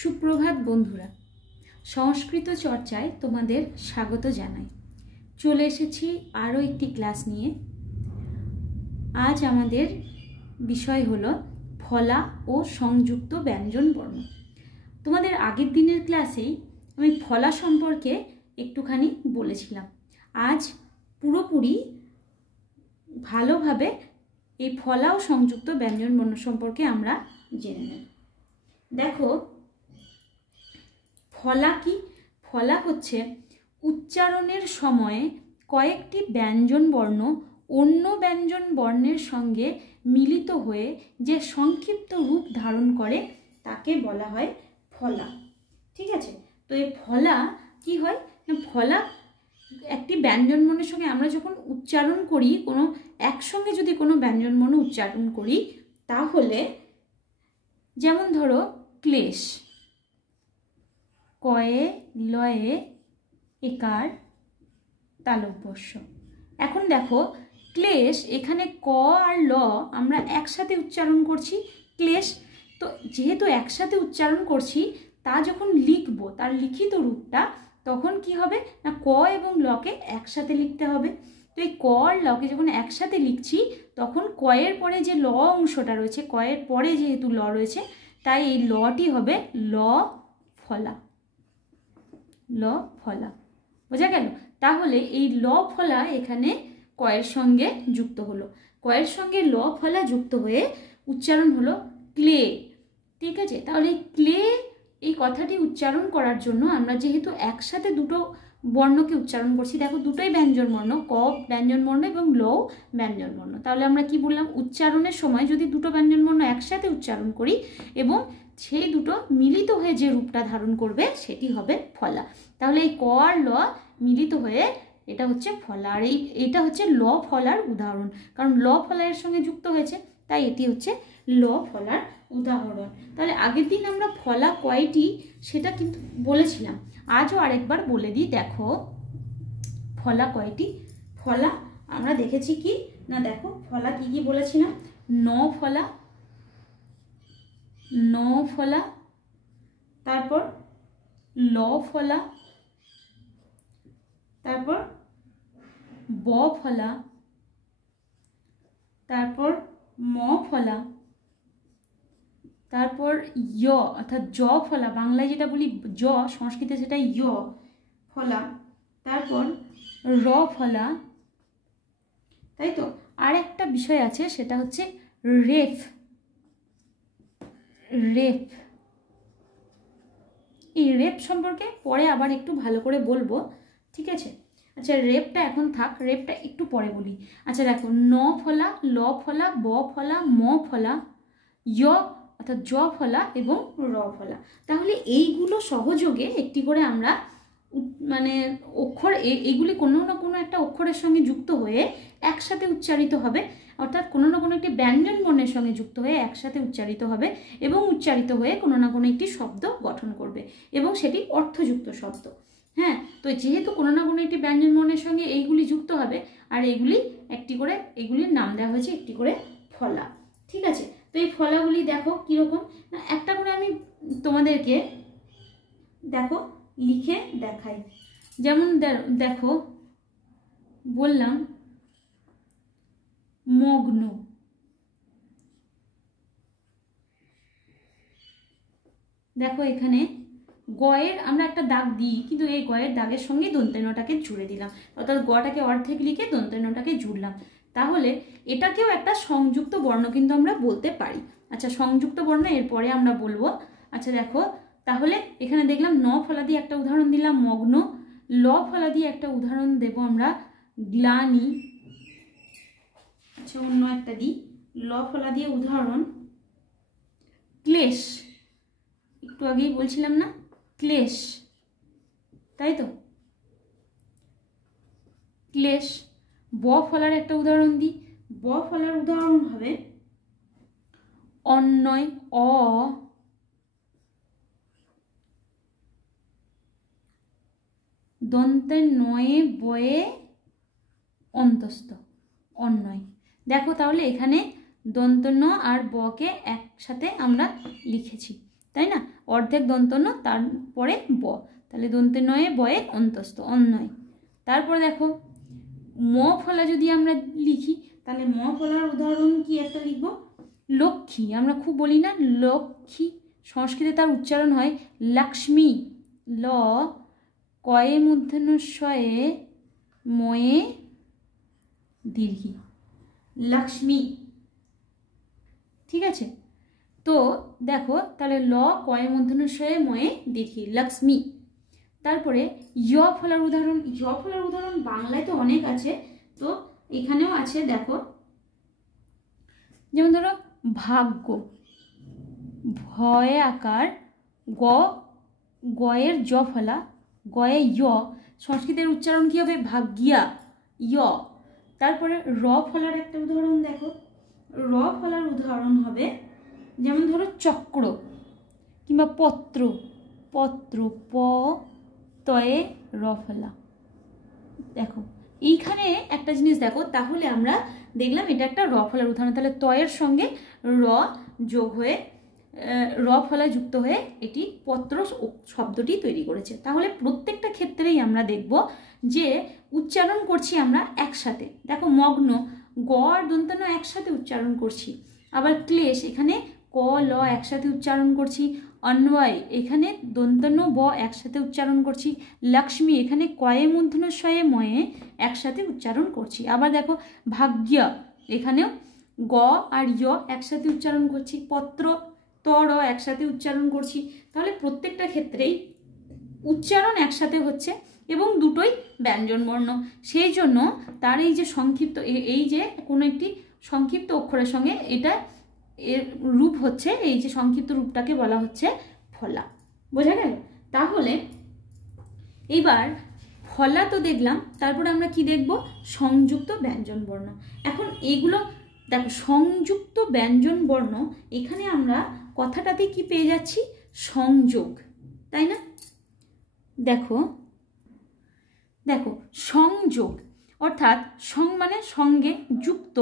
সুপ্রভাত বন্ধুরা, সংস্কৃত চর্চায় তোমাদের স্বাগত জানাই। চলে এসেছি আরও একটি ক্লাস নিয়ে। আজ আমাদের বিষয় হলো ফলা ও সংযুক্ত ব্যঞ্জন বর্ণ। তোমাদের আগের দিনের ক্লাসেই আমি ফলা সম্পর্কে একটুখানি বলেছিলাম। আজ পুরোপুরি ভালোভাবে এই ফলা ও সংযুক্ত ব্যঞ্জন বর্ণ সম্পর্কে আমরা জেনে নেব। দেখো, ফলা কি? ফলা হচ্ছে উচ্চারণের সময়ে কয়েকটি ব্যঞ্জন বর্ণ অন্য ব্যঞ্জন বর্ণের সঙ্গে মিলিত হয়ে যে সংক্ষিপ্ত রূপ ধারণ করে তাকে বলা হয় ফলা। ঠিক আছে, তো এই ফলা কি হয়? ফলা একটি ব্যঞ্জন বর্ণের সঙ্গে আমরা যখন উচ্চারণ করি, কোনো একসঙ্গে যদি কোনো ব্যঞ্জন বর্ণ উচ্চারণ করি, তাহলে যেমন ধরো ক্লেশ, কয়ে লয়ে একার তালব্যস্য। এখন দেখো ক্লেশ, এখানে ক আর ল আমরা একসাথে উচ্চারণ করছি ক্লেশ। তো যেহেতু একসাথে উচ্চারণ করছি, তা যখন লিখবো তার লিখিত রূপটা, তখন কি হবে না, ক এবং লকে একসাথে লিখতে হবে। তো এই ক আর লকে যখন একসাথে লিখছি, তখন কয়ের পরে যে ল অংশটা রয়েছে, কয়ের পরে যেহেতু ল রয়েছে, তাই এই লটি হবে ল ফলা। ল ফলা, বোঝা গেল? তাহলে এই ল ফলা এখানে কয়ের সঙ্গে যুক্ত হলো, কয়ের সঙ্গে ল ফলা যুক্ত হয়ে উচ্চারণ হলো ক্লে। ঠিক আছে, তাহলে ক্লে এই কথাটি উচ্চারণ করার জন্য আমরা যেহেতু একসাথে দুটো বর্ণকে উচ্চারণ করছি, দেখো দুটোই ব্যঞ্জন বর্ণ, ক ব্যঞ্জন বর্ণ এবং ল ব্যঞ্জন বর্ণ। তাহলে আমরা কি বললাম, উচ্চারণের সময় যদি দুটো ব্যঞ্জন বর্ণ একসাথে উচ্চারণ করি এবং সেই দুটো মিলিত হয়ে যে রূপটা ধারণ করবে সেটি হবে ফলা। তাহলে এই ক আর ল মিলিত হয়ে এটা হচ্ছে ফলা। আর এইটা হচ্ছে ল ফলার উদাহরণ, কারণ ল ফলার সঙ্গে যুক্ত হয়েছে, তাই এটি হচ্ছে ল ফলার উদাহরণ। তাহলে আগের দিন আমরা ফলা কয়টি সেটা কিন্তু বলেছিলাম, আজও আরেকবার বলে দিই। দেখো ফলা কয়টি? ফলা আমরা দেখেছি কি না, দেখো ফলা কি কি বলেছিলাম। ন ফলা, ন ফলা, তারপর ল ফলা, তারপর ব ফলা, তারপর ম ফলা, তারপর য় অর্থাৎ জ ফলা, বাংলায় যেটা বলি জ, সংস্কৃতে সেটা য় ফলা, তারপর র ফলা। তাই তো, আর একটা বিষয় আছে, সেটা হচ্ছে রেফ। রেফ, এই রেপ সম্পর্কে পরে আবার একটু ভালো করে বলবো, ঠিক আছে? আচ্ছা, রেপটা এখন থাক, রেপটা একটু পরে বলি। আচ্ছা দেখো, ন ফলা, ল ফলা, ব ফলা, ম ফলা, য় অর্থাৎ জ ফলা এবং র ফলা। তাহলে এইগুলো সহযোগে একটি করে আমরা মানে অক্ষর, এইগুলি কোনো না কোনো একটা অক্ষরের সঙ্গে যুক্ত হয়ে একসাথে উচ্চারিত হবে, অর্থাৎ কোনো না কোনো একটি ব্যঞ্জন বর্ণের সঙ্গে যুক্ত হয়ে একসাথে উচ্চারিত হবে এবং উচ্চারিত হয়ে কোনো না কোনো একটি শব্দ গঠন করবে এবং সেটি অর্থযুক্ত শব্দ। হ্যাঁ, তো যেহেতু কোনো না কোনো একটি ব্যঞ্জন বর্ণের সঙ্গে এইগুলি যুক্ত হবে, আর এইগুলি একটি করে, এগুলির নাম দেওয়া হয়েছে একটি করে ফলা। ঠিক আছে, তো এই ফলাগুলি দেখো কীরকম না, একটা করে আমি তোমাদেরকে দেখো লিখে দেখাই। যেমন দেখো বললাম মগ্ন, দেখো এখানে গয়ের আমরা একটা দাগ দিই, কিন্তু এই গয়ের দাগের সঙ্গে দন্তেন্যটাকে জুড়ে দিলাম, অর্থাৎ গটাকে অর্ধেক লিখে দন্তেন্যটাকে জুড়লাম। তাহলে এটাকেও একটা সংযুক্ত বর্ণ কিন্তু আমরা বলতে পারি। আচ্ছা, সংযুক্ত বর্ণ এরপরে আমরা বলবো। আচ্ছা দেখো, তাহলে এখানে দেখলাম ন ফলা দিয়ে একটা উদাহরণ দিলাম মগ্ন, ল ফলা দিয়ে একটা উদাহরণ দেব আমরা গ্লানি। আচ্ছা, অন্য একটা দিই, ল ফলা দিয়ে উদাহরণ ক্লেশ, একটু আগেই বলছিলাম না ক্লেশ, তাই তো ক্লেশ। ব ফলার একটা উদাহরণ দিই, ব ফলার উদাহরণ হবে অন্যয়, অ দন্তে নয়ে বয়ে অন্তস্থ, অন্যয়। দেখো তাহলে এখানে দন্ত ন আর বকে একসাথে আমরা লিখেছি। তাই না? অর্ধেক দন্তন্য, তারপরে ব, তাহলে দন্তে নয়ে বয়ে অন্তস্থ, অন্যয়। তারপরে দেখো ম ফলা যদি আমরা লিখি, তাহলে ম ফলার উদাহরণ কি একটা লিখব, লক্ষ্মী। আমরা খুব বলি না লক্ষ্মী, সংস্কৃতে তার উচ্চারণ হয় লক্ষ্মী। ল কয়ে মূর্ধন্যস্বয়ে ময়ে দীর্ঘী, লক্ষ্মী। ঠিক আছে, তো দেখো তাহলে ল কয়ে মূর্ধন্যস্বয়ে ময়ে দীর্ঘী, লক্ষ্মী। তারপরে য় ফলার উদাহরণ, য় ফলার উদাহরণ বাংলায় তো অনেক আছে, তো এখানেও আছে দেখো। যেমন ধরো ভাগ্য, ভয়ে আকার, গ গয়ের জ ফলা, গয়ে য়, সংস্কৃতের উচ্চারণ কি হবে, ভাগ্যিয়া, য়। তারপরে র ফলার একটা উদাহরণ দেখো, র ফলার উদাহরণ হবে যেমন ধরো চক্র কিংবা পত্র, পত্র প তয়ে র ফলা। দেখো এইখানে একটা জিনিস দেখো, তাহলে আমরা দেখলাম এটা একটা র ফলার উদাহরণ। তাহলে তয়ের সঙ্গে র যোগ হয়ে র ফলায় যুক্ত হয়ে এটি পত্র শব্দটি তৈরি করেছে। তাহলে প্রত্যেকটা ক্ষেত্রেই আমরা দেখব যে উচ্চারণ করছি আমরা একসাথে। দেখো মগ্ন, গ আর দন্তন্য একসাথে উচ্চারণ করছি। আবার ক্লেশ, এখানে ক ল একসাথে উচ্চারণ করছি। অন্বয়, এখানে দন্তন্য ব একসাথে উচ্চারণ করছি। লক্ষ্মী, এখানে কয়ে মূর্ধন্যস্বয়ে ময়ে একসাথে উচ্চারণ করছি। আবার দেখো ভাগ্য, এখানেও গ আর য় একসাথে উচ্চারণ করছি। পত্র তর একসাথে উচ্চারণ করছি। তাহলে প্রত্যেকটা ক্ষেত্রেই উচ্চারণ একসাথে হচ্ছে এবং দুটোই ব্যঞ্জন বর্ণ। সেই জন্য তার এই যে সংক্ষিপ্ত, এই যে কোনো একটি সংক্ষিপ্ত অক্ষরের সঙ্গে এটা এর রূপ হচ্ছে, এই যে সংক্ষিপ্ত রূপটাকে বলা হচ্ছে ফলা। বোঝা গেল? তাহলে এইবার ফলা তো দেখলাম, তারপরে আমরা কি দেখব, সংযুক্ত ব্যঞ্জন বর্ণ। এখন এইগুলো দেখো, সংযুক্ত ব্যঞ্জন বর্ণ, এখানে আমরা কথাটাতে কি পেয়ে যাচ্ছি, সংযোগ, তাই না? দেখো দেখো সংযোগ অর্থাৎ সং মানে সঙ্গে, যুক্ত,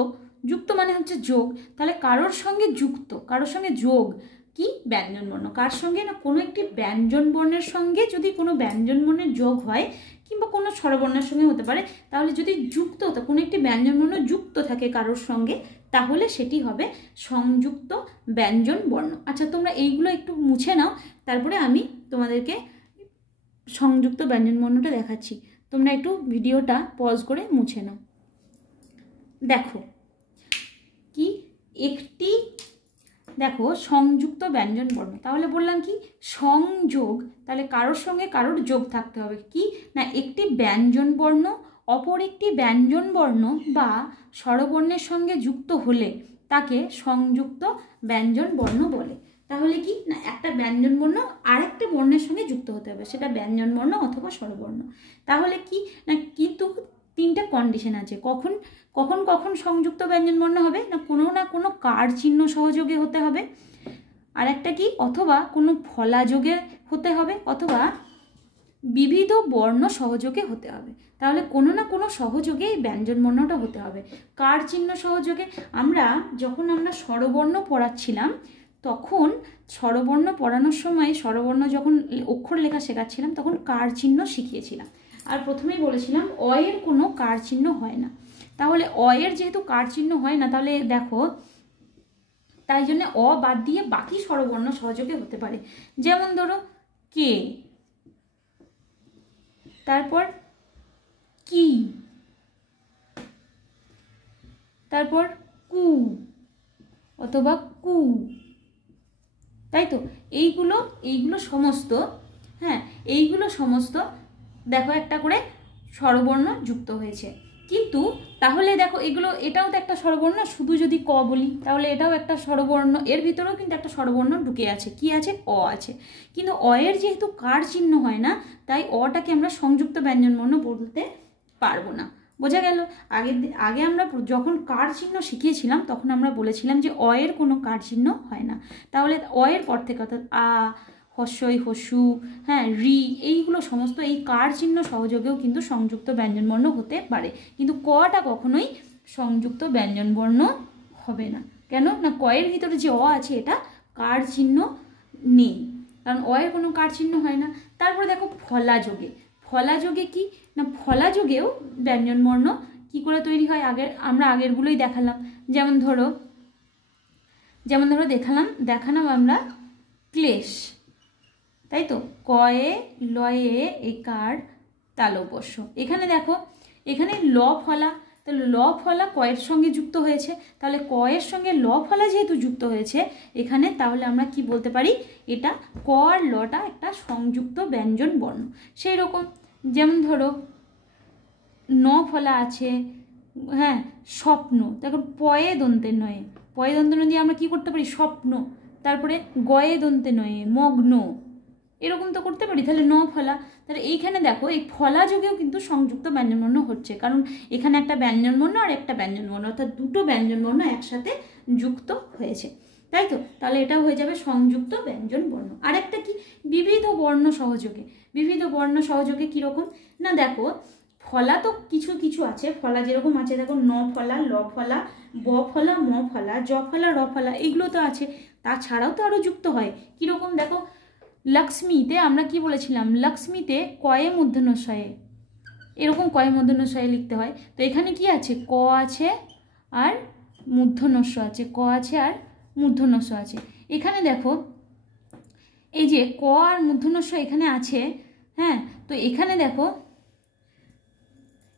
যুক্ত মানে হচ্ছে যোগ। তাহলে কারোর সঙ্গে যুক্ত, কারোর সঙ্গে যোগ কি, ব্যঞ্জন বর্ণ। কার সঙ্গে না, কোনো একটি ব্যঞ্জন বর্ণের সঙ্গে যদি কোনো ব্যঞ্জন বর্ণের যোগ হয়, কিংবা কোনো স্বরবর্ণের সঙ্গে হতে পারে, তাহলে যদি যুক্ত হতো, কোনো একটি ব্যঞ্জন বর্ণ যুক্ত থাকে কারোর সঙ্গে, তাহলে সেটি হবে সংযুক্ত ব্যঞ্জন বর্ণ। আচ্ছা, তোমরা এইগুলো একটু মুছে নাও, তারপরে আমি তোমাদেরকে সংযুক্ত ব্যঞ্জন বর্ণটা দেখাচ্ছি। তোমরা একটু ভিডিওটা পজ করে মুছে নাও। দেখো কি একটি, দেখো সংযুক্ত ব্যঞ্জন বর্ণ, তাহলে বললাম কি সংযোগ, তাহলে কারোর সঙ্গে কারোর যোগ থাকতে হবে। কি না, একটি ব্যঞ্জন বর্ণ অপর একটি ব্যঞ্জন বর্ণ বা স্বরবর্ণের সঙ্গে যুক্ত হলে তাকে সংযুক্ত ব্যঞ্জন বর্ণ বলে। তাহলে কি না, একটা ব্যঞ্জন বর্ণ আরেকটা বর্ণের সঙ্গে যুক্ত হতে হবে, সেটা ব্যঞ্জন বর্ণ অথবা স্বরবর্ণ। তাহলে কি না, কিন্তু তিনটা কন্ডিশন আছে, কখন কখন কখন সংযুক্ত ব্যঞ্জন বর্ণ হবে না, কোনো কার চিহ্ন সহযোগে হতে হবে, আর একটা কি, অথবা কোনো ফলাযোগে হতে হবে, অথবা বিবিধ বর্ণ সহযোগে হতে হবে। তাহলে কোনো না কোনো সহযোগে এই ব্যঞ্জন বর্ণটা হতে হবে। কার চিহ্ন সহযোগে, যখন আমরা স্বরবর্ণ পড়াচ্ছিলাম, তখন স্বরবর্ণ পড়ানোর সময়, স্বরবর্ণ যখন অক্ষর লেখা শেখাচ্ছিলাম, তখন কার চিহ্ন শিখিয়েছিলাম। আর প্রথমেই বলেছিলাম অয়ের কোনো কার চিহ্ন হয় না। তাহলে অয়ের যেহেতু কার চিহ্ন হয় না, তাহলে দেখো তাই জন্য অ বাদ দিয়ে বাকি স্বরবর্ণ সহযোগে হতে পারে। যেমন ধরো কে, তারপর কি, তারপর কু অথবা কু, তাই তো? এইগুলো সমস্ত, হ্যাঁ এইগুলো সমস্ত দেখো একটা করে স্বরবর্ণ যুক্ত হয়েছে। কিন্তু তাহলে দেখো এটাও তো একটা স্বরবর্ণ, শুধু যদি ক বলি তাহলে এটাও একটা স্বরবর্ণ, এর ভিতরেও কিন্তু একটা স্বরবর্ণ ঢুকে আছে, কি আছে, অ আছে। কিন্তু অয়ের যেহেতু কার চিহ্ন হয় না, তাই অটাকে আমরা সংযুক্ত ব্যঞ্জন বর্ণ বলতে পারবো না। বোঝা গেল? আগে আমরা যখন কার চিহ্ন শিখিয়েছিলাম, তখন আমরা বলেছিলাম যে অয়ের কোনো কার চিহ্ন হয় না। তাহলে অয়ের পর থেকে অর্থাৎ আ, হস্যই, হস্যু, হ্যাঁ রি, এইগুলো সমস্ত এই কার চিহ্ন সহযোগেও কিন্তু সংযুক্ত ব্যঞ্জন বর্ণ হতে পারে। কিন্তু কটা কখনোই সংযুক্ত ব্যঞ্জন বর্ণ হবে না। কেন না, কয়ের ভিতরে যে অ আছে, এটা কার চিহ্ন নেই, কারণ অয়ের কোনো কার চিহ্ন হয় না। তারপরে দেখো ফলাযোগে, ফলাযোগে কি না, ফলাযোগেও ব্যঞ্জনবর্ণ কি করে তৈরি হয়, আমরা আগেরগুলোই দেখালাম। যেমন ধরো দেখালাম আমরা ক্লেশ, তাই তো, কয়ে লয়ে একার তালব্য। এখানে দেখো এখানে ল ফলা, তাহলে ল ফলা কয়ের সঙ্গে যুক্ত হয়েছে, তাহলে কয়ের সঙ্গে ল ফলা যেহেতু যুক্ত হয়েছে এখানে, তাহলে আমরা কি বলতে পারি, এটা ক আর লটা একটা সংযুক্ত ব্যঞ্জন বর্ণ। সেই রকম যেমন ধরো ন ফলা আছে, হ্যাঁ, স্বপ্ন, দেখো পয়ে দন্তে নয়ে, পয়ে দন্তে নয় দিয়ে আমরা কি করতে পারি, স্বপ্ন। তারপরে গয়ে দন্তে নয়ে মগ্ন, এরকম তো করতে পারি। তাহলে ন ফলা, তাহলে এইখানে দেখো এই ফলা যোগেও কিন্তু সংযুক্ত ব্যঞ্জনবর্ণ হচ্ছে, কারণ এখানে একটা ব্যঞ্জনবর্ণ আর একটা ব্যঞ্জনবর্ণ, অর্থাৎ দুটো ব্যঞ্জনবর্ণ একসাথে যুক্ত হয়েছে, তাই তো। তাহলে এটাও হয়ে যাবে সংযুক্ত ব্যঞ্জনবর্ণ। আরেকটা কি, বিবিধ বর্ণ সহযোগে। বিবিধ বর্ণ সহযোগে কীরকম না, দেখো ফলা তো কিছু কিছু আছে, ফলা যেরকম আছে দেখো ন ফলা, ল ফলা, ব ফলা, ম ফলা, জ ফলা, র ফলা, এগুলো তো আছে। তাছাড়াও তো আরও যুক্ত হয়, কীরকম দেখো লক্ষ্মীতে আমরা কি বলেছিলাম, লক্ষ্মীতে কয়ে মূর্ধন্যস্বয়ে, এরকম কয়ে মূর্ধন্যস্বয়ে লিখতে হয়। তো এখানে কি আছে, ক আছে আর মূর্ধন্যস্ব আছে, ক আছে আর মূর্ধন্যস্ব আছে। এখানে দেখো এই যে ক আর মূর্ধন্যস্ব এখানে আছে, হ্যাঁ, তো এখানে দেখো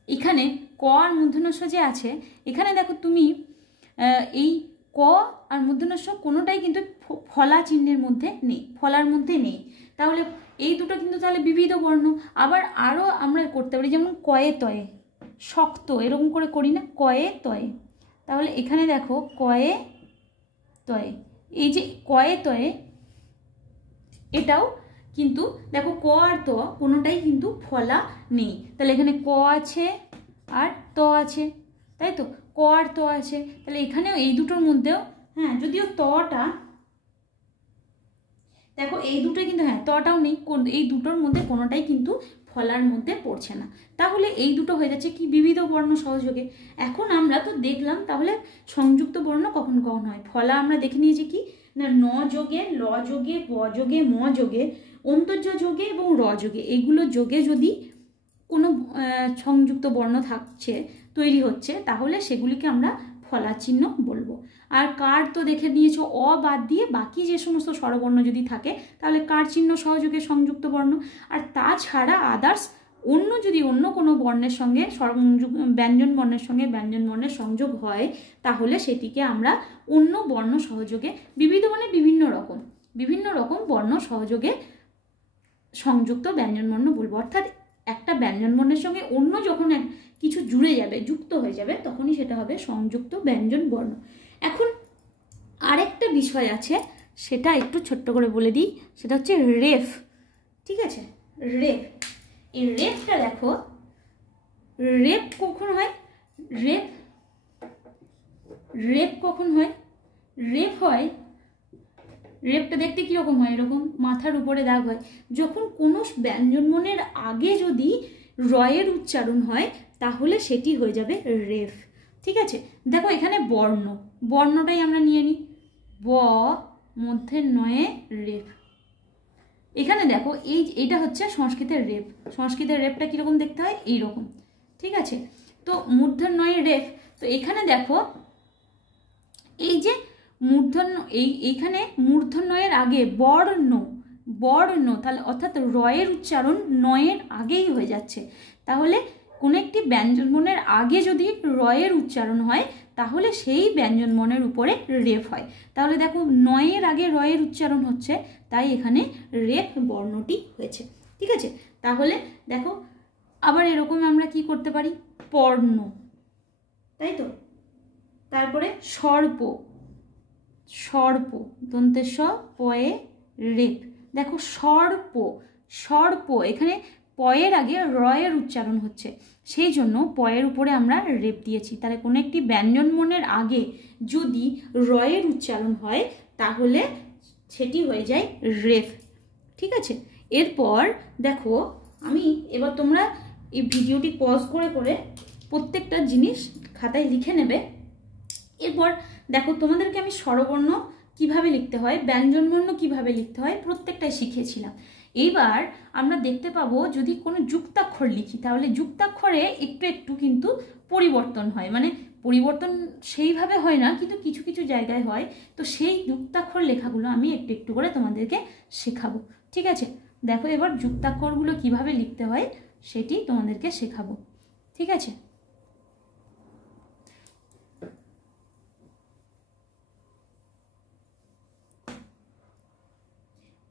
এখানে ক আর মূর্ধন্যস্ব যে আছে, এখানে দেখো তুমি এই ক আর মূর্ধন্যস্ব কোনোটাই কিন্তু ফলা চিহ্নের মধ্যে নেই, ফলার মধ্যে নেই। তাহলে এই দুটো কিন্তু তাহলে বিবিধ বর্ণ। আবার আরও আমরা করতে পারি, যেমন কয়ে তয়ে, শক্ত, এরকম করে করি না, কয়ে তয়ে। তাহলে এখানে দেখো কয়ে তয়ে, এই যে কয়ে তয়ে, এটাও কিন্তু দেখো ক আর ত কোনোটাই কিন্তু ফলা নেই। তাহলে এখানে ক আছে আর ত আছে, তাই তো, ক আর ত আছে। তাহলে এখানেও এই দুটোর মধ্যেও, হ্যাঁ, যদিও তটা দেখো এই দুটোই কিন্তু, হ্যাঁ, তটাও নেই, এই দুটোর মধ্যে কোনোটাই কিন্তু ফলার মধ্যে পড়ছে না। তাহলে এই দুটো হয়ে যাচ্ছে কি, বিবিধ বর্ণ সহযোগে। এখন আমরা তো দেখলাম তাহলে সংযুক্ত বর্ণ কখন কখন হয়। ফলা আমরা দেখে নিয়েছি কি না, ন যোগে, ল যোগে, ব যোগে, ম যোগে, অন্তর্য যোগে এবং র যোগে, এগুলো যোগে যদি কোনো সংযুক্ত বর্ণ থাকছে, তৈরি হচ্ছে, তাহলে সেগুলিকে আমরা ফলা চিহ্ন বলবো। আর কার তো দেখে নিয়েছো, অ বাদ দিয়ে বাকি যে সমস্ত স্বরবর্ণ যদি থাকে তাহলে কার চিহ্ন সহযোগে সংযুক্ত বর্ণ। আর তাছাড়া আদার্স অন্য কোনো বর্ণের সঙ্গে ব্যঞ্জন বর্ণের সঙ্গে ব্যঞ্জন বর্ণের সংযোগ হয়, তাহলে সেটিকে আমরা অন্য বর্ণ সহযোগে, বিবিধ মানে বিভিন্ন রকম বর্ণ সহযোগে সংযুক্ত ব্যঞ্জন বর্ণ বলবো। অর্থাৎ একটা ব্যঞ্জন বর্ণের সঙ্গে অন্য যখন কিছু জুড়ে যাবে, যুক্ত হয়ে যাবে, তখনই সেটা হবে সংযুক্ত ব্যঞ্জন বর্ণ। এখন আরেকটা বিষয় আছে, সেটা একটু ছোট্ট করে বলে দিই, সেটা হচ্ছে রেফ। ঠিক আছে, রেফ। এই রেফটা দেখো, রেফ কখন হয়, রেফ কখন হয়, রেফটা দেখতে কীরকম হয়, এরকম মাথার উপরে দাগ হয়। যখন কোনো ব্যঞ্জনবর্ণের আগে যদি রয়ের উচ্চারণ হয় তাহলে সেটি হয়ে যাবে রেফ। ঠিক আছে, দেখো এখানে বর্ণটাই আমরা নিয়ে নিই, ব মধ্যে নয়ে রেফ। এখানে দেখো এইটা হচ্ছে সংস্কৃতের রেফ। সংস্কৃতের রেফটা কীরকম দেখতে হয়, এইরকম। ঠিক আছে, তো মূর্ধন্যয়ে রেফ। তো এখানে দেখো এই যে এইখানে মূর্ধন্যয়ের আগে বর্ণ, তাহলে অর্থাৎ রয়ের উচ্চারণ নয়ের আগেই হয়ে যাচ্ছে। তাহলে কোনো একটি ব্যঞ্জনবর্ণের আগে যদি রয়ের উচ্চারণ হয় তাহলে সেই ব্যঞ্জনবর্ণের উপরে রেফ হয়। তাহলে দেখো নয়ের আগে রয়ের উচ্চারণ হচ্ছে, তাই এখানে রেফ বর্ণটি হয়েছে। ঠিক আছে, তাহলে দেখো আবার এরকম আমরা কি করতে পারি, পর্ণ, তাই তো। তারপরে সর্প দন্তেশ পয়ে রেপ। দেখো সর্প এখানে পয়ের আগে রয়ের উচ্চারণ হচ্ছে, সেই জন্য পয়ের উপরে আমরা রেপ দিয়েছি। তাহলে কোনো একটি ব্যঞ্জনবর্ণের আগে যদি রয়ের উচ্চারণ হয় তাহলে সেটি হয়ে যায় রেফ। ঠিক আছে, এরপর দেখো আমি এবার তোমরা এই ভিডিওটি পজ করে প্রত্যেকটা জিনিস খাতায় লিখে নেবে। এরপর দেখো তোমাদেরকে আমি স্বরবর্ণ কিভাবে লিখতে হয়, ব্যঞ্জনবর্ণ কিভাবে লিখতে হয় প্রত্যেকটাই শিখিয়েছিলাম। এইবার আমরা দেখতে পাবো যদি কোনো যুক্তাক্ষর লিখি তাহলে যুক্তাক্ষরে একটু একটু কিন্তু পরিবর্তন হয়, মানে পরিবর্তন সেইভাবে হয় না কিন্তু কিছু কিছু জায়গায় হয়। তো সেই যুক্তাক্ষর লেখাগুলো আমি একটু একটু করে তোমাদেরকে শেখাবো, ঠিক আছে? দেখো এবার যুক্তাক্ষরগুলো কিভাবে লিখতে হয় সেটি তোমাদেরকে শেখাবো, ঠিক আছে?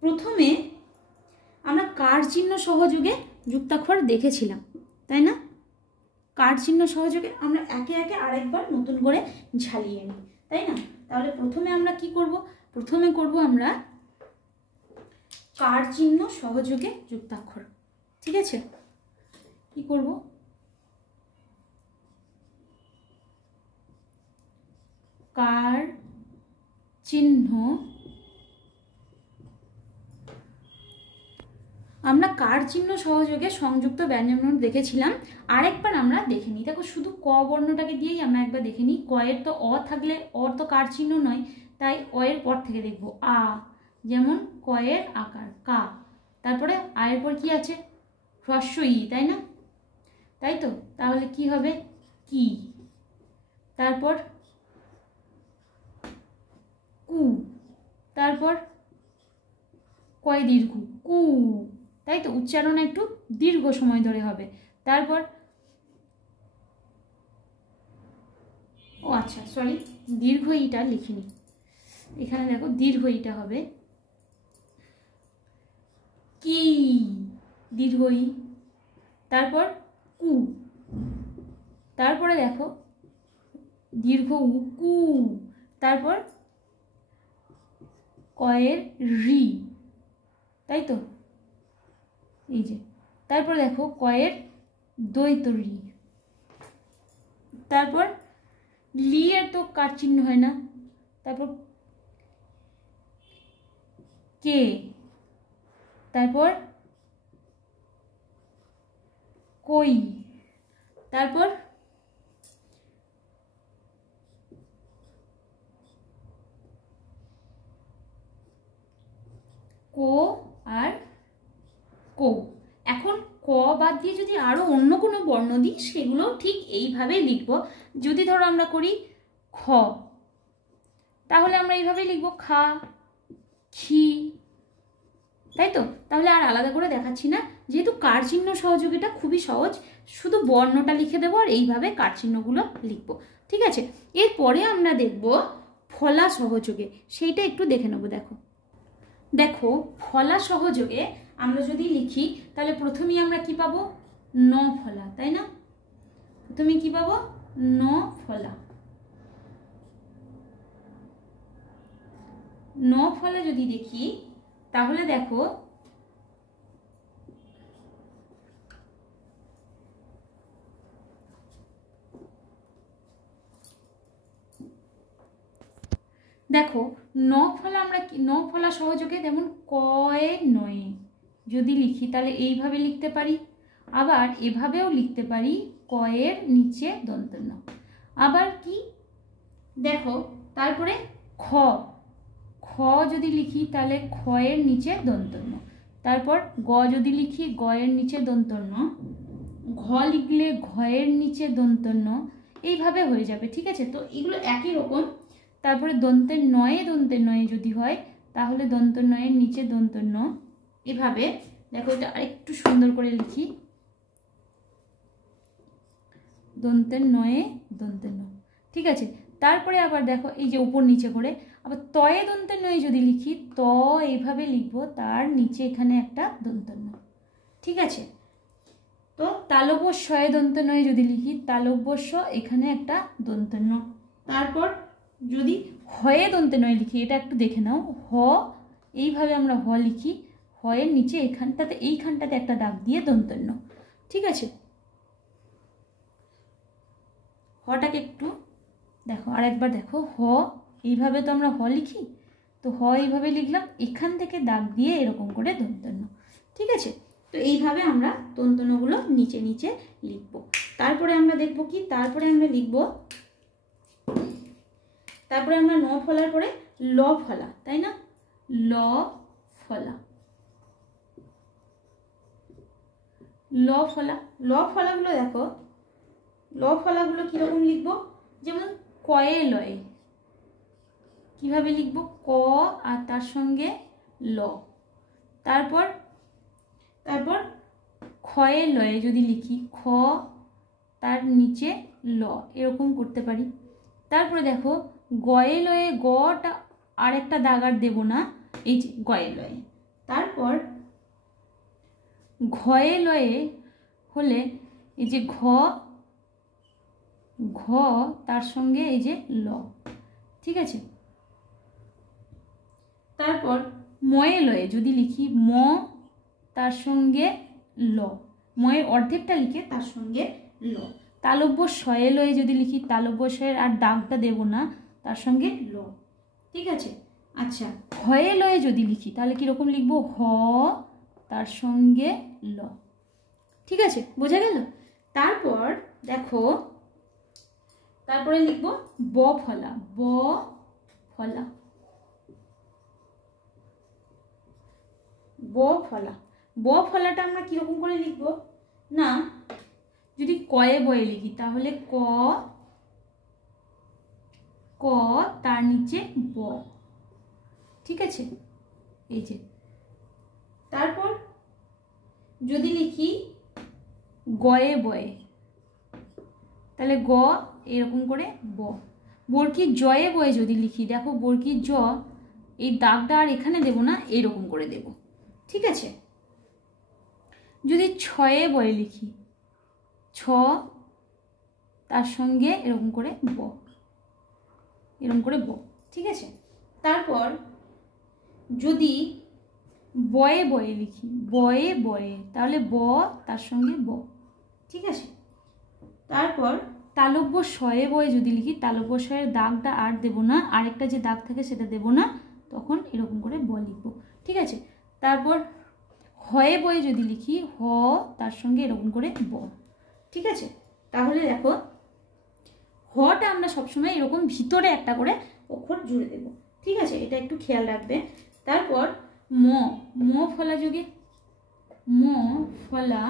প্রথমে আমরা কার চিহ্ন সহযোগে যুক্তাক্ষর দেখেছিলাম, তাই না? কার চিহ্ন সহযোগে আমরা একে একে আরেকবার নতুন করে ঝালিয়ে নিই, তাই না? তাহলে প্রথমে আমরা কি করব? প্রথমে করব আমরা কার চিহ্ন সহযোগে যুক্তাক্ষর, ঠিক আছে? কি করব? কার চিহ্ন, আমরা কার চিহ্ন সহযোগে সংযুক্ত ব্যঞ্জনবর্ণ দেখেছিলাম, আরেকবার আমরা দেখে নিই। দেখো শুধু ক বর্ণটাকে দিয়েই আমরা একবার দেখে নিই। ক এর তো অ থাকলে অর তো কার চিহ্ন নয়, তাই অ এর পর থেকে দেখব আ, যেমন ক এর আকার কা, তারপরে আ এর পর কি আছে? হ্রস্ব ই, তাই না? তাই তো, তাহলে কি হবে? কি। তারপর কু, তারপর কয় দীর্ঘ কু, তাই তো, উচ্চারণ একটু দীর্ঘ সময় ধরে হবে। তারপর ও আচ্ছা সরি, দীর্ঘ ইটা লিখিনি এখানে, দেখো দীর্ঘ ইটা হবে কি, দীর্ঘ ই। তারপর কু, তারপরে দেখো দীর্ঘ উ কু, তারপর কয়ের রি, তাই তো, এই যে। তারপর দেখো কয়ের দ্বৈত রি, তারপর লি এর তো কার চিহ্ন হয় না, তারপর কে, তারপর কই, তারপর কো আর কো। এখন ক বাদ দিয়ে যদি আরো অন্য কোনো বর্ণ দিই সেগুলো ঠিক এইভাবেই লিখব। যদি ধরো আমরা করি খ, তাহলে আমরা এইভাবেই লিখব খা, খি, তাই তো। তাহলে আর আলাদা করে দেখাচ্ছি না, যেহেতু কার চিহ্ন সহযোগিতা খুবই সহজ, শুধু বর্ণটা লিখে দেবো আর এইভাবে কার চিহ্নগুলো লিখবো, ঠিক আছে? এরপরে আমরা দেখব ফলা সহযোগে, সেইটা একটু দেখে নেবো। দেখো দেখো ফলা সহযোগে আমরা যদি লিখি তাহলে প্রথমেই আমরা কি পাবো? ন ফলা, তাই না? প্রথমে কি পাবো? ন ফলা। ন ফলা যদি দেখি তাহলে দেখো দেখো ন ফলা আমরা ন ফলা সহযোগে যেমন কয়ে নয়ে যদি লিখি তাহলে এইভাবে লিখতে পারি, আবার এভাবেও লিখতে পারি কয়ের নিচে দন্ত ন। আবার কি দেখো তারপরে খ, খ যদি লিখি তাহলে খয়ের নিচে দন্ত ন। তারপর গ যদি লিখি গয়ের নিচে দন্ত ন, ঘ লিখলে ঘয়ের নিচে দন্ত ন, এইভাবে হয়ে যাবে, ঠিক আছে? তো এগুলো একই রকম। তারপরে দন্তের নয়ে যদি হয় তাহলে দন্ত নয়ের নিচে দন্ত ন, এভাবে। দেখো এটা আরেকটু সুন্দর করে লিখি, দন্তের নয়ে দন্তের ন, ঠিক আছে? তারপরে আবার দেখো এই যে উপর নিচে করে আবার তয়ে দন্তের নয়ে যদি লিখি ত এইভাবে লিখবো, তার নিচে এখানে একটা দন্তের ন, ঠিক আছে? তো তালব্যস্বয়ে দন্ত নয়ে যদি লিখি তালব্যস্ব এখানে একটা দন্তের ন। তারপর যদি হয়ে দন্তে নয় লিখি, এটা একটু দেখে নাও, হ এইভাবে আমরা হ লিখি, হয়ের নিচে এইখানটাতে একটা দাগ দিয়ে দন্তের ন, ঠিক আছে? হটাকে একটু দেখো আরেকবার দেখো, হ এইভাবে তো আমরা হ লিখি, তো হ এইভাবে লিখলাম, এখান থেকে দাগ দিয়ে এরকম করে দন্তের ন, ঠিক আছে? তো এইভাবে আমরা দন্তনগুলো নিচে নিচে লিখব। তারপরে আমরা দেখব কি, তারপরে আমরা লিখব তারপরে আমরা ন ফলার পরে ল ফলা, তাই না? ল ফলা, ল ফলা। ল ফলাগুলো দেখো, ল ফলাগুলো কীরকম লিখবো, যেমন কয়ে লয়ে কীভাবে লিখবো, ক আর তার সঙ্গে ল। তারপর তারপর খয়ে লয়ে যদি লিখি, খ তার নিচে ল, এরকম করতে পারি। তারপরে দেখো গয়ে লয়ে গটা আর একটা দাগার দেব না, এই যে গয়ে লয়ে। তারপর ঘয়ে লয়ে হলে এই যে ঘ, ঘ তার সঙ্গে এই যে ল, ঠিক আছে? তারপর ময়ে লয়ে যদি লিখি, ম তার সঙ্গে ল, ময়ের অর্ধেকটা লিখে তার সঙ্গে ল। তালব্য শয়ে লয়ে যদি লিখি, তালব্য শয়ের আর দাগটা দেব না, তার সঙ্গে ল, ঠিক আছে? আচ্ছা, হয়ে লয়ে যদি লিখি তাহলে কীরকম লিখবো, হ তার সঙ্গে ল, ঠিক আছে? বোঝা গেল? তারপর দেখো, তারপরে লিখবো ব ফলা, ব ফলা, ব ফলা। ব ফলাটা আমরা কীরকম করে লিখব না, যদি কয়ে বয়ে লিখি তাহলে ক, ক তার নিচে ব, ঠিক আছে? এই যে। তারপর যদি লিখি গয়ে বয়ে তাহলে গ এরকম করে ব। বর্কি জয়ে বয়ে যদি লিখি, দেখো বর্কি জ এই দাগটা আর এখানে দেব না, এরকম করে দেব, ঠিক আছে? যদি ছয়ে বয়ে লিখি, ছ তার সঙ্গে এরকম করে ব, এরকম করে ব, ঠিক আছে? তারপর যদি বয়ে বয়ে লিখি, বয়ে বয়ে তাহলে ব তার সঙ্গে ব, ঠিক আছে? তারপর তালব্য শয়ে বয়ে যদি লিখি, তালব্য শয়ের দাগটা আর দেব না, আরেকটা যে দাগ থাকে সেটা দেব না, তখন এরকম করে ব লিখব, ঠিক আছে? তারপর হয়ে বয়ে যদি লিখি, হ তার সঙ্গে এরকম করে ব, ঠিক আছে? তাহলে দেখো হটা আমরা সবসময় এরকম ভিতরে একটা করে অক্ষর জুড়ে দেব, ঠিক আছে? এটা একটু খেয়াল রাখবে। তারপর ম, ম ফলা যোগে, ম ফলা,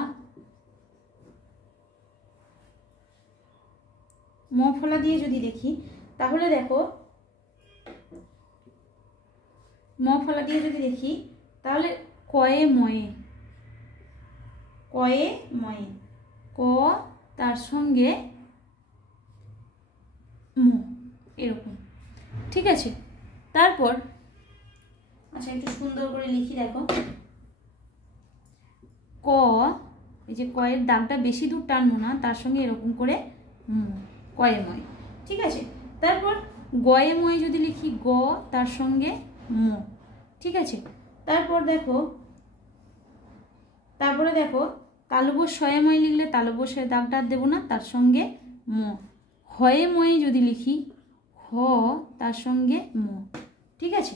ম ফলা দিয়ে যদি দেখি তাহলে দেখো, ম ফলা দিয়ে যদি দেখি তাহলে কয়ে ময়ে, কয়ে ময়ে, ক তার সঙ্গে ম, এরকম, ঠিক আছে? তারপর আচ্ছা একটু সুন্দর করে লিখি, দেখো ক, এই যে কয়ের দাগটা বেশি দূর টানবো না, তার সঙ্গে এরকম করে কয়ে ময়, ঠিক আছে? তারপর গয়ে ময় যদি লিখি, গ তার সঙ্গে ম, ঠিক আছে? তারপর দেখো, তারপরে দেখো তালব্য শয়ে ময় লিখলে তালব্য শয়ে দাগটা দেবো না, তার সঙ্গে ম। হয়ে ময় যদি লিখি, হ তার সঙ্গে ম, ঠিক আছে?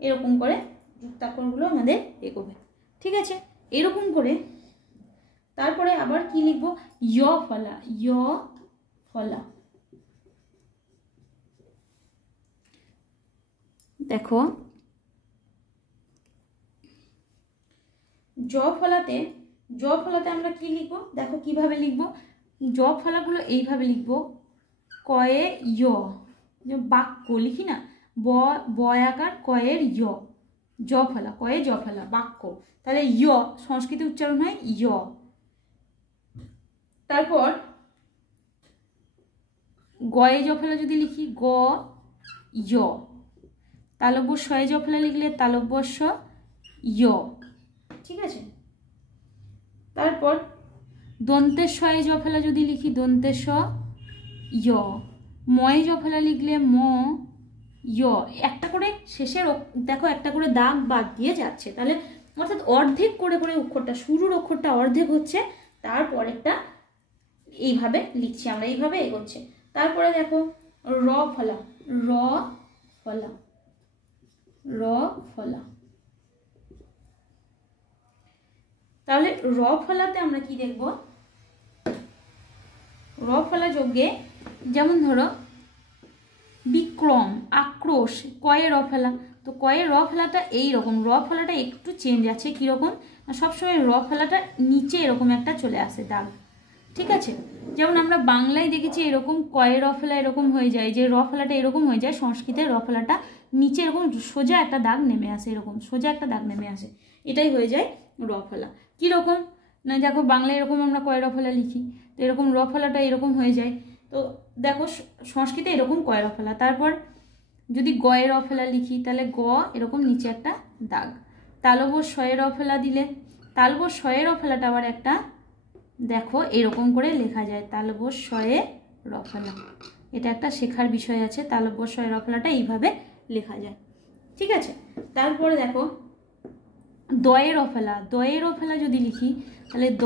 এরকম করে যুক্তাক্ষরগুলো আমাদের এগোবে, ঠিক আছে? এরকম করে তারপরে আবার কি লিখবো, য় ফলা, য় ফলা। দেখো জ ফলাতে, জ ফলাতে আমরা কি লিখবো, দেখো কিভাবে লিখবো, জ ফলাগুলো এইভাবে লিখবো, কয়ে য়, বাক্য লিখি না, ব বয়াকার কয়ের য়, জ ফলা, কয়ে জ ফলা বাক্য, তাহলে য় সংস্কৃতে উচ্চারণ হয় য়। তারপর গয়ে জ ফলা যদি লিখি, গ য়, তালব্য শয়ে জ ফলা লিখলে তালব্য স য়, ঠিক আছে? তারপর দন্তের শয়ে জ ফলা যদি লিখি, দন্তের স য়, ময়ে জ ফলা লিখলে ম য়, একটা করে শেষের দেখো একটা করে দাগ বাদ দিয়ে যাচ্ছে, তাহলে অর্থাৎ অর্ধেক করে করে অক্ষরটা, শুরুর অক্ষরটা অর্ধেক হচ্ছে, তারপরেরটা এইভাবে লিখছি আমরা, এইভাবে এগোচ্ছে। তারপরে দেখো র ফলা, র ফলা, র ফলা। তাহলে র ফলাতে আমরা কি দেখব, র ফলা যোগে যেমন ধরো বিক্রম, আক্রোশ, কয়ে র ফেলা। তো কয়ে র ফেলাটা এইরকম, র ফেলাটা একটু চেঞ্জ আছে, কীরকম, সবসময় র ফেলাটা নিচে এরকম একটা চলে আসে দাগ, ঠিক আছে। যেমন আমরা বাংলায় দেখেছি এরকম কয়ে র ফেলা এরকম হয়ে যায়, যে র ফেলাটা এরকম হয়ে যায়, সংস্কৃতে র ফেলাটা নিচে এরকম সোজা একটা দাগ নেমে আসে, এরকম সোজা একটা দাগ নেমে আসে, এটাই হয়ে যায় র ফেলা। কীরকম না, দেখো বাংলায় এরকম আমরা কয়ে র ফেলা লিখি, তো এরকম র ফেলাটা এরকম হয়ে যায়। তো দেখো সংস্কৃতে এরকম কয়ে র ফেলা। তারপর যদি গয়ে র ফেলা লিখি তাহলে গ এরকম নিচে একটা দাগ। তালব শয়ে র ফেলা দিলে, তালব শয়ে র ফেলাটা আবার একটা দেখো এরকম করে লেখা যায়, তালব শয়ে র ফেলা। এটা একটা শেখার বিষয় আছে, তালব শয়ে র ফেলাটা এইভাবে লেখা যায়, ঠিক আছে। তারপরে দেখো দয়ে র ফেলা, দয়ে র ফেলা যদি লিখি তাহলে দ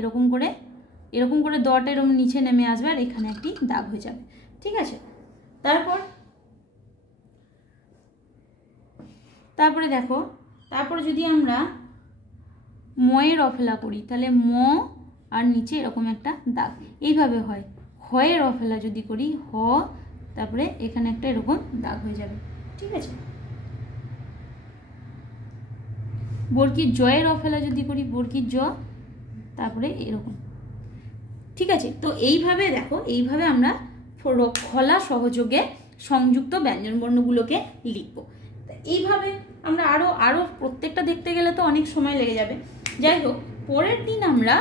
এরকম করে দটা এরকম নিচে নেমে আসবে আর এখানে একটি দাগ হয়ে যাবে, ঠিক আছে। তারপরে দেখো, তারপরে যদি আমরা ময়ে র ফেলা করি তাহলে ম আর নিচে এরকম একটা দাগ এইভাবে হয়। হয়ে র ফেলা যদি করি হ, তারপরে এখানে একটা এরকম দাগ হয়ে যাবে, ঠিক আছে। বর্গীর জয়ে র ফেলা যদি করি বর্গীর জ, তারপরে এরকম, ঠিক আছে। তো এইভাবে দেখো, এইভাবে আমরা খলা সহযোগে সংযুক্ত ব্যঞ্জনবর্ণগুলোকে লিখব। এইভাবে আমরা আরও প্রত্যেকটা দেখতে গেলে তো অনেক সময় লেগে যাবে। যাই হোক, পরের দিন আমরা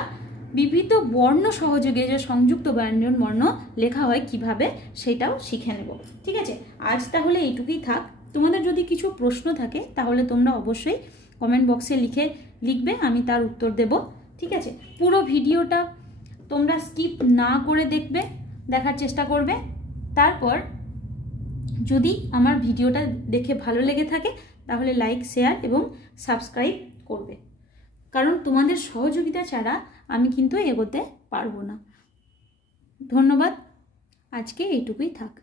বিবিধ বর্ণ সহযোগে যে সংযুক্ত ব্যঞ্জনবর্ণ লেখা হয় কিভাবে সেটাও শিখে নেব, ঠিক আছে। আজ তাহলে এইটুকুই থাক। তোমাদের যদি কিছু প্রশ্ন থাকে তাহলে তোমরা অবশ্যই কমেন্ট বক্সে লিখবে, আমি তার উত্তর দেব, ঠিক আছে। পুরো ভিডিওটা তোমরা স্কিপ না করে দেখার চেষ্টা করবে। তারপর যদি আমার ভিডিওটা দেখে ভালো লেগে থাকে তাহলে লাইক, শেয়ার এবং সাবস্ক্রাইব করবে, কারণ তোমাদের সহযোগিতা ছাড়া আমি কিন্তু এগোতে পারবো না। ধন্যবাদ, আজকে এইটুকুই থাক।